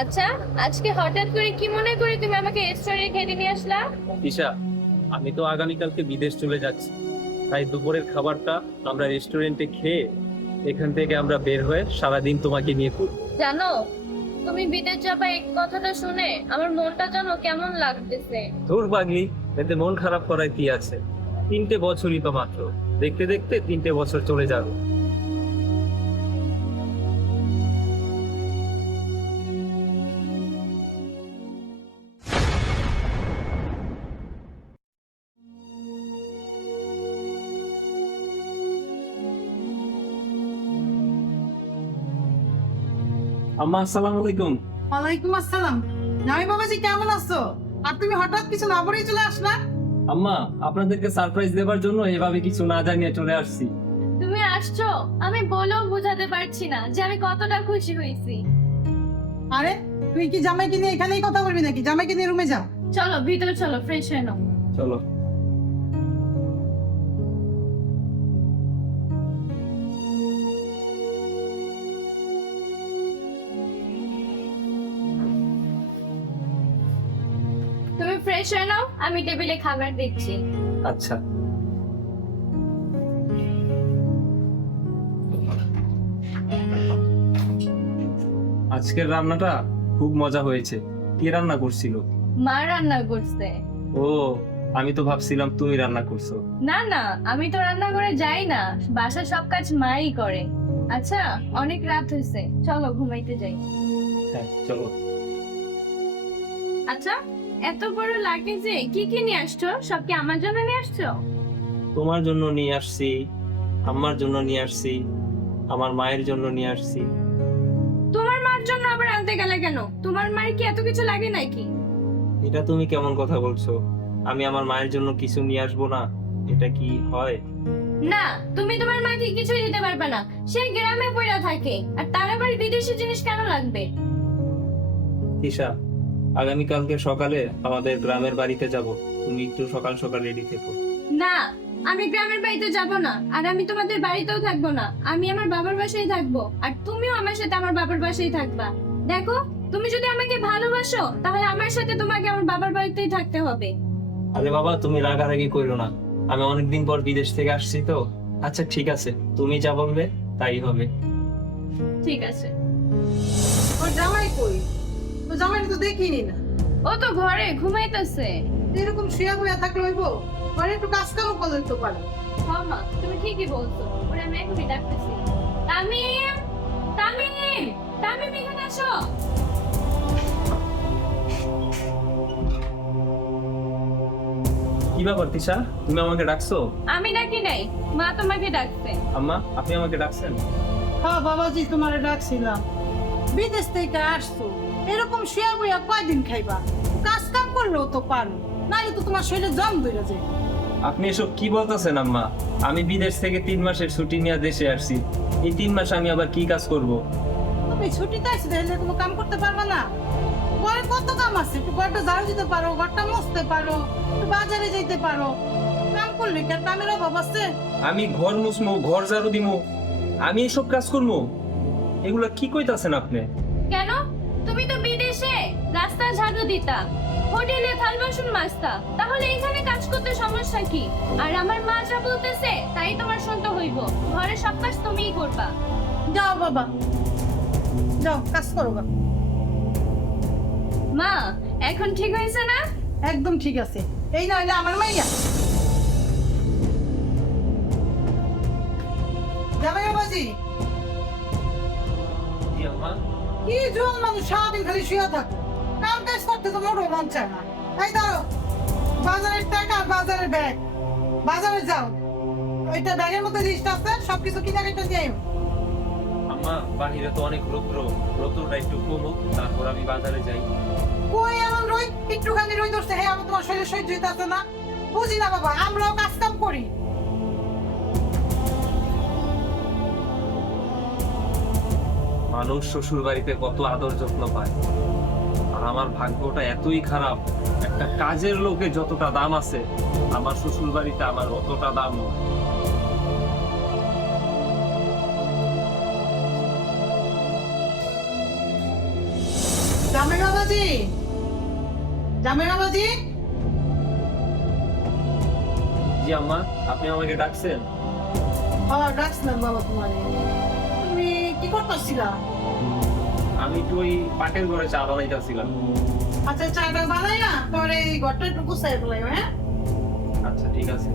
আচ্ছা, আজকে হঠাৎ করে কি মনে করে তুমি আমাকে রেস্টুরেন্টে খেতে নিয়ে আসলা? দিশা, আমি তো আগামীকালকে বিদেশ চলে যাচ্ছি, তাই দুপুরের খাবারটা আমরা রেস্টুরেন্টে খেয়ে এখান থেকে আমরা বের হয়ে সারাদিন তোমাকে নিয়ে ঘুরবো। জানো, তুমি বিদেশ যাবা এই কথাটা শুনে আমার মনটা জানো কেমন লাগতেছে। ধুর পাগলি, এতে মন খারাপ করার কি আছে? 3টে বছরই তো মাত্র, দেখতে দেখতে 3টে বছর চলে যাবে। আম্মা, আসসালামু আলাইকুম। ওয়ালাইকুম আসসালাম। নামি বাবাজি কেমন আছো? আর তুমি হঠাৎ কিছু না বলেই চলে আসলা? আম্মা, আপনাদেরকে সারপ্রাইজ দেওয়ার জন্য এভাবে কিছু না জানিয়ে চলে আসছি। তুমি আসছো, আমি বলেও বোঝাতে পারছি না যে আমি কতটা খুশি হয়েছি। আরে তুই কি জামাইকে নিয়ে এখানেই কথা বলবি নাকি? জামাইকে নিয়ে রুমে যা। চলো ভিতরে চলো, ফ্রেশ হয়ে নাও। চলো। তুমি ফ্রেশ হয়ে নাও, আমি টেবিলে খাবার দিচ্ছি। আচ্ছা। আজকের রান্নাটা খুব মজা হয়েছে। কি রান্না করছিল? মা রান্না করছে। ও, আমি তো ভাবছিলাম তুমি রান্না করছো। না না, আমি তো রান্না করে যাই না, বাসার সব কাজ মাই করে। আচ্ছা, অনেক রাত হয়েছে, চলো ঘুমাইতে যাই। হ্যাঁ, চলো। আচ্ছা, এত বড় লাগেজে কি কি নিয়ে আসছো? সব কি আমার জন্য নিয়ে আসছো? তোমার জন্য নিয়ে আসছি, আম্মার জন্য নিয়ে আসছি, আমার মায়ের জন্য নিয়ে আসছি। তোমার মার জন্য আবার আনতে গেলে কেন? তোমার মায়ের কি এত কিছু লাগে নাকি? এটা তুমি কেমন কথা বলছো? আমি আমার মায়ের জন্য কিছু নিয়ে আসবো না, এটা কি হয়? না, তুমি তোমার মাকে কিছুই দিতে পারবে না। সে গ্রামে পড়ে থাকে, আর তার আবার বিদেশি জিনিস কেন লাগবে? তিশা, আগামীকালকে সকালে আমাদের গ্রামের বাড়িতে যাব, তুমি একটু সকাল সকাল রেডি থেকো। না, আমি গ্রামের বাড়িতে যাব না, আর আমি তোমাদের বাড়িতেও থাকবো না। আমি আমার বাবার বাসায় থাকবো, আর তুমিও আমার সাথে আমার বাবার বাসায় থাকবা। দেখো, তুমি যদি আমাকে ভালোবাসো তাহলে আমার সাথে তোমাকে আমার বাবার বাড়িতেই থাকতে হবে। আরে বাবা, তুমি রাগারাগি করো না, আমি অনেকদিন পর বিদেশ থেকে আসছি তো। আচ্ছা ঠিক আছে, তুমি যা বলবে তাই হবে। ঠিক আছে। ওর জামাই কই? তো জামাইকে তো দেখিনি না। ও তো ঘরে ঘুমাইতেছে। এরকম শুয়া বয়া থাকলে হইব? ঘরে একটু কাজ কামও করলে তো পারো। হ্যাঁ মা, তুমি ঠিকই বলছো, ওরে আমি এখনই ডাকতেছি। তামিম, তামিম, তামিম এখানে আসো। কি ব্যাপার তিশা, তুমি আমাকে ডাকছো? আমি ডাকি নাই, মা তোমাকে ডাকছে। আম্মা, আপনি আমাকে ডাকছেন? হ্যাঁ বাবাজি, তোমারে ডাকছিলাম। বিদেশ থেকে আসছো, এরকম শুয়া বয়া কয়দিন খাইবা? কাজ কাম করলেও তো পারো, নাহলে তো তোমার শরীরে জম ধরে যায়। আপনি এসব কি বলতেছেন আম্মা? আমি বিদেশ থেকে 3 মাসের ছুটি নিয়ে দেশে আসছি। এই 3 মাস আমি আবার কি কাজ করব? তুমি ছুটিতে আসি তাহলে কোনো কাম করতে পারবে না? ঘরে কত কাম আছে, একটু ঘরটা ঝাড়ু দিতে পারো, ঘরটা মুছতে পারো, একটু বাজারে যেতে পারো। কাম করলে কি আর কামের অভাব আছে? আমি ঘর মুছমু, ঘর ঝাড়ু দিমু, আমি এসব কাজ করবো? এগুলা কি কইতাছেন আপনি? কেন? তুমি তো বিদেশে রাস্তা ঝাড়ু দিতা, হোটেলে থাল বাসন মাজতা, তাহলে এখানে কাজ করতে সমস্যা কি? আর আমার মা যা বলতেছে তাই তোমার শুনতে হইব। ঘরের সব কাজ তুমিই করবা। যাও বাবা, যাও কাজ করো গা। মা, এখন ঠিক হয়েছে না? একদম ঠিক আছে। এই না হইলে আমার মাইয়া। যাবে বাবাজি? কি আম্মা? কি জোয়ান মানুষ সারাদিন খালি শুয়ে থাকে, কাম কাজ করতে তো মোটেও মন চায় না। তাই ধরো বাজারের টাকা আর বাজারের ব্যাগ, বাজারে যাও, ওইটা ব্যাগের মধ্যে লিস্ট আছে, সবকিছু কিনা কেটে দিয়ে আম্মা, বাহিরে তো অনেক রৌদ্র, রৌদ্রটা একটু কমুক তারপর আমি বাজারে যাই। কই এমন রই একটুখানি রই ধরছে, হ্যাঁ আমার তোমার শরীরে সহ্য হইতে আছে না? বুঝি না বাবা, আমরাও কাজ কাম করি। মানুষ শ্বশুর বাড়িতে কত আদর যত্ন পায়, আর আমার ভাগ্যটা এতই খারাপ, একটা কাজের লোকে যতটা দাম আছে আমার শ্বশুর বাড়িতে আমার অতটা দাম নয়। জামাই বাবাজি, জামাই বাবাজি। জি আম্মা, আপনি আমাকে ডাকছেন? হ্যাঁ ডাকছিলাম বাবা তোমারে। তুমি কি করতেছিলা? আমি তো ওই পাটের ঘরে চা বানাইতেছিলাম। আচ্ছা চাটা বানাই না, পরে এই ঘরটা একটু গুছাই ফেলাই, হ্যাঁ? আচ্ছা ঠিক আছে।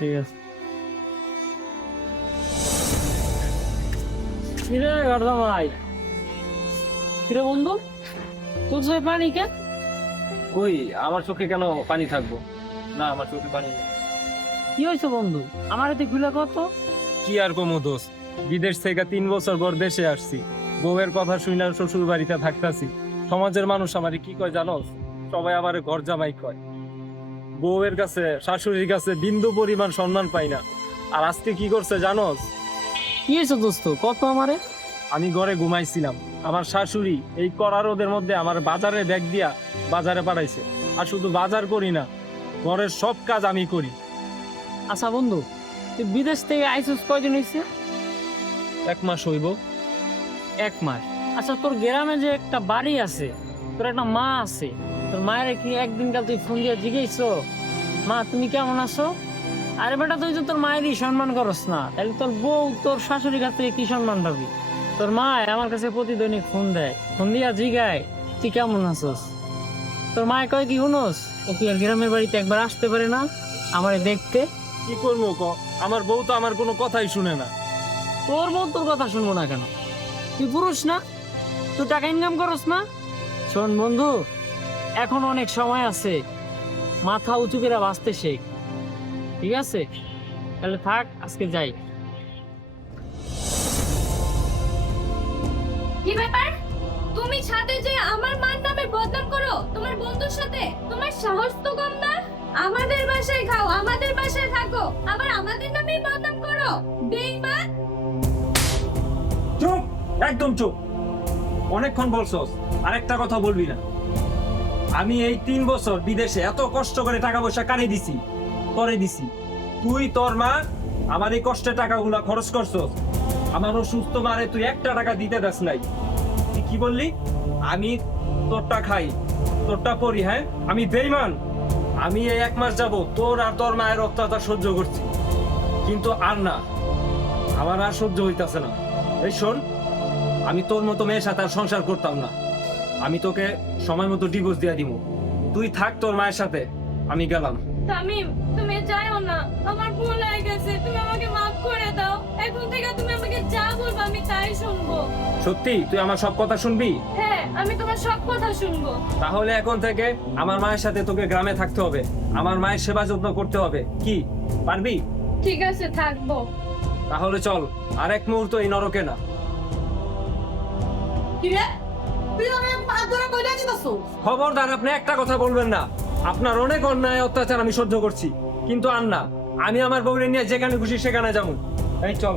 ঠিক আছে। কিরে গর্দা ভাই, কিরে বন্ধু, তোর চোখে পানি কেন? কই, আমার চোখে কেন পানি থাকবো? না, আমার চোখে পানি নেই। কি হয়েছে বন্ধু, আমার এতে খুলে কত? কি আর কমো দোস্ত, বিদেশ থেকে 3 বছর পর দেশে আসছি। বউয়ের কথা শুনে শ্বশুর বাড়িতে থাকতাছি। সমাজের মানুষ আমারে কি কয় জানোস? সবাই আমারে ঘর জামাই কয়। বউয়ের কাছে, শাশুড়ির কাছে বিন্দু পরিমাণ সম্মান পাই না। আর আজকে কি করছে জানোস? কি হয়েছে দোস্ত, কত আমারে? আমি ঘরে ঘুমাইছিলাম, আমার শাশুড়ি এই কড়া রোদের মধ্যে আমার বাজারে ব্যাগ দিয়া বাজারে পাঠাইছে। আর শুধু বাজার করি না, ঘরের সব কাজ আমি করি। আচ্ছা বন্ধু, তুই বিদেশ থেকে আইসিস কয়দিন হয়েছে? 1 মাস হইব। 1 মাস। আচ্ছা তোর গ্রামে যে একটা বাড়ি আছে, তোর একটা মা আছে, তোর মায়ের কি একদিনকাল তুই ফোন দিয়ে জিজ্ঞেস, মা তুমি কেমন আছো? আরে বেটা, তুই তো তোর মায়েরই সম্মান করস না, তাহলে তোর বউ তোর শাশুড়ির কাছ থেকে কি সম্মান পাবি? তোর মা আমার কাছে প্রতিদিনই ফোন দেয়, ফোন দিয়া জিগায় তুই কেমন আছোস। তোর মায় কয় কি শুনোস, ও কি আর গ্রামের বাড়িতে একবার আসতে পারে না আমারে দেখতে? কি করবো ক, আমার বউ তো আমার কোনো কথাই শুনে না। তোর বউ তোর কথা শুনবো না কেন? তুই পুরুষ না? তুই টাকা ইনকাম করস না? শোন বন্ধু, এখন অনেক সময় আছে, মাথা উঁচু করে বাঁচতে শেখ, ঠিক আছে? তাহলে থাক, আজকে যাই। কি ব্যাপার? তুমি ছাদে যে আমার মার নামে বদনাম করো তোমার বন্ধুর সাথে? তোমার সাহস তো কম না? আমাদের বাসায় খাও, আমাদের বাসায় থাকো, আবার আমাদের নামেই বদনাম করো। বেঈমান! চুপ, একদম চুপ। অনেকক্ষণ বলছস, আরেকটা কথা বলবি না। আমি এই 3 বছর বিদেশে এত কষ্ট করে টাকা পয়সা কারে দিছি, তোরে দিছি। তুই তোর মা আমার এই কষ্টের টাকাগুলা খরচ করছস। আমার অসুস্থ মারে তুই 1টা টাকা দিতে দাস নাই। তুই কি বললি? আমি তোরটা খাই, তোরটা পরি, হ্যাঁ? আমি বেঈমান? আমি এই 1 মাস যাব তোর আর তোর মায়ের অত্যাচার সহ্য করছি, কিন্তু আর না, আমার আর সহ্য হইতাছে না। এই শোন, আমি তোর মতো মেয়ের সাথে আর সংসার করতাম না। আমি তোকে সময় মতো ডিভোর্স দিয়ে দিব। তুই থাক তোর মায়ের সাথে, আমি গেলাম। তামিম, তুমি যাও না, আমার ভুল হয়ে গেছে, তুমি আমাকে মাফ করে দাও। এখন থেকে তুমি আমাকে যা বলবে আমি তাই শুনবো। সত্যি তুই আমার সব কথা শুনবি? হ্যাঁ, আমি তোমার সব কথা শুনবো। তাহলে এখন থেকে আমার মায়ের সাথে তোকে গ্রামে থাকতে হবে, আমার মায়ের সেবা যত্ন করতে হবে। কি পারবি? ঠিক আছে, থাকবো। তাহলে চল, আর এক মুহূর্ত এই নরকে না। কি রে, তুই আমার হাত ধরে কইলা দিতেছো? খবরদার, আপনি একটা কথা বলবেন না। আপনার অনেক অন্যায় অত্যাচার আমি সহ্য করছি, কিন্তু আর না। আমি আমার বউরে নিয়ে যেখানে খুশি সেখানে যাবো। এই চল।